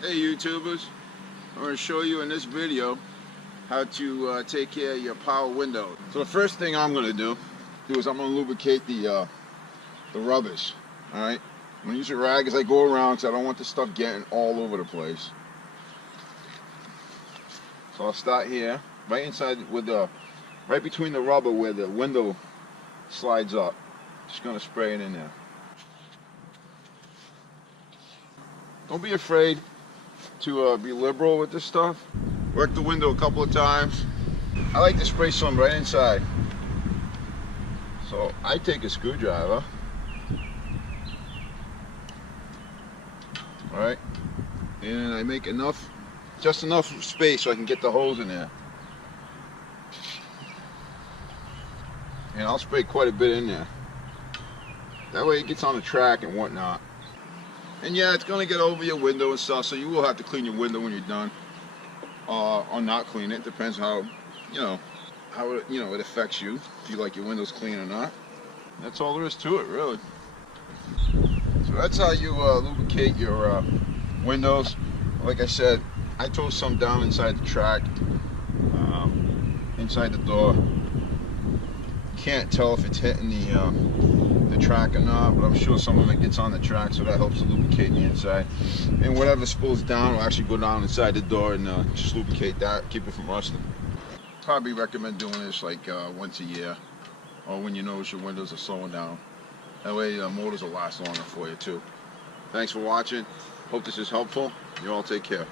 Hey YouTubers, I'm going to show you in this video how to take care of your power window. So the first thing I'm going to do is I'm going to lubricate the rubbers. Alright, I'm going to use a rag as I go around because I don't want the stuff getting all over the place. So I'll start here, right inside right between the rubber where the window slides up. Just going to spray it in there. Don't be afraid to be liberal with this stuff. Work the window a couple of times. I like to spray some right inside. So I take a screwdriver, alright, and I make just enough space so I can get the hose in there. And I'll spray quite a bit in there. That way it gets on the track and whatnot. And yeah, it's going to get over your window and stuff, so you will have to clean your window when you're done. Or not clean it. Depends how it affects you, if you like your windows clean or not. That's all there is to it, really. So that's how you lubricate your windows. Like I said, I throw some down inside the track, inside the door. Can't tell if it's hitting the track or not, but I'm sure some of it gets on the track, so that helps to lubricate the inside. And whatever spills down will actually go down inside the door and just lubricate that, keep it from rusting. Probably recommend doing this like once a year, or when you notice your windows are slowing down. That way motors will last longer for you too. Thanks for watching. Hope this is helpful. You all take care.